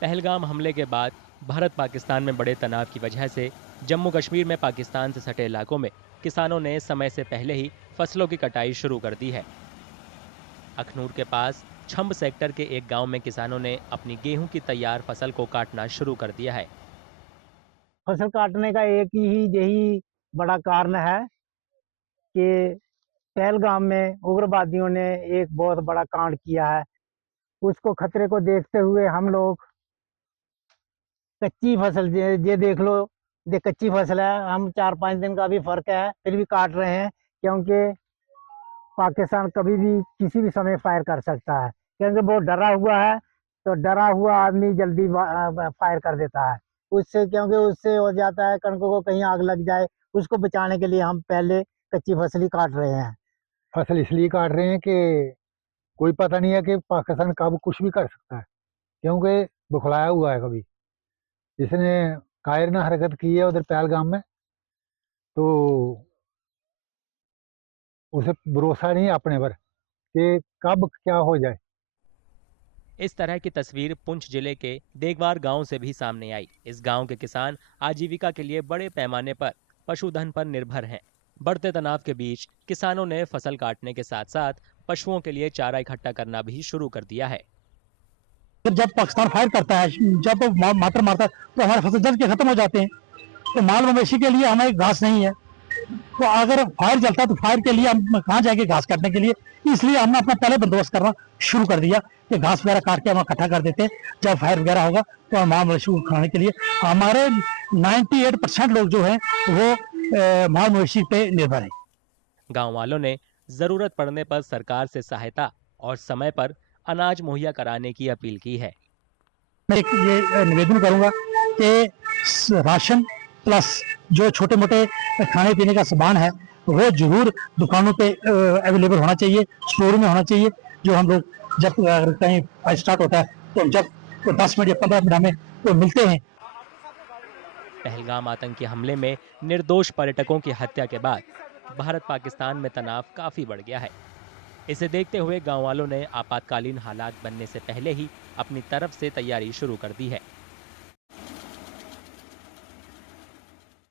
पहलगाम हमले के बाद भारत पाकिस्तान में बड़े तनाव की वजह से जम्मू कश्मीर में पाकिस्तान से सटे इलाकों में किसानों ने समय से पहले ही फसलों की कटाई शुरू कर दी है। अखनूर के पास छंब सेक्टर के एक गांव में किसानों ने अपनी गेहूं की तैयार फसल को काटना शुरू कर दिया है। फसल काटने का एक ही यही बड़ा कारण है कि पहलगाम में उग्रवादियों ने एक बहुत बड़ा कांड किया है। उसको खतरे को देखते हुए हम लोग कच्ची फसल ये देख लो, ये कच्ची फसल है। हम 4-5 दिन का भी फर्क है फिर भी काट रहे हैं, क्योंकि पाकिस्तान कभी भी किसी भी समय फायर कर सकता है। क्योंकि वो डरा हुआ है, तो डरा हुआ आदमी जल्दी फायर कर देता है। उससे क्योंकि उससे हो जाता है कणकों को कहीं आग लग जाए, उसको बचाने के लिए हम पहले कच्ची फसल ही काट रहे हैं। फसल इसलिए काट रहे हैं कि कोई पता नहीं है कि पाकिस्तान कब कुछ भी कर सकता है, क्योंकि बुखलाया हुआ है। कभी जिसने कायरना हरकत की है उधर पहलगाम में, तो उसे भरोसा नहीं है अपने पर कि कब क्या हो जाए। इस तरह की तस्वीर पुंछ जिले के देगवार गांव से भी सामने आई। इस गांव के किसान आजीविका के लिए बड़े पैमाने पर पशुधन पर निर्भर हैं। बढ़ते तनाव के बीच किसानों ने फसल काटने के साथ साथ पशुओं के लिए चारा इकट्ठा करना भी शुरू कर दिया है। जब पाकिस्तान फायर करता है, जब वो मात्र मारता है, तो हमारे फसल जल के खत्म हो जाते हैं। तो माल मवेशी के लिए हमें घास नहीं है, तो अगर फायर जलता है तो फायर के लिए हम कहाँ जाएंगे घास काटने के लिए। इसलिए हमने अपना पहले बंदोबस्त करना शुरू कर दिया कि घास वगैरह काट के हम इकट्ठा कर देते हैं। जब फायर वगैरह होगा तो हम माल मवेशी को खाने के लिए, हमारे 98% लोग जो है वो माल मवेशी पे निर्भर है। गांव वालों ने जरूरत पड़ने पर सरकार से सहायता और समय पर अनाज मुहैया कराने की अपील की है। मैं एक ये निवेदन करूंगा कि राशन प्लस जो छोटे मोटे खाने पीने का सामान है वो जरूर दुकानों पे अवेलेबल होना चाहिए, स्टोर में होना चाहिए। जो हम लोग जब अगर कहीं स्टार्ट होता है तो जब तो 10 मिनट या 15 मिनट हमें तो मिलते हैं। पहलगाम आतंकी हमले में निर्दोष पर्यटकों की हत्या के बाद भारत पाकिस्तान में तनाव काफी बढ़ गया है। इसे देखते हुए गांव वालों ने आपातकालीन हालात बनने से पहले ही अपनी तरफ से तैयारी शुरू कर दी है।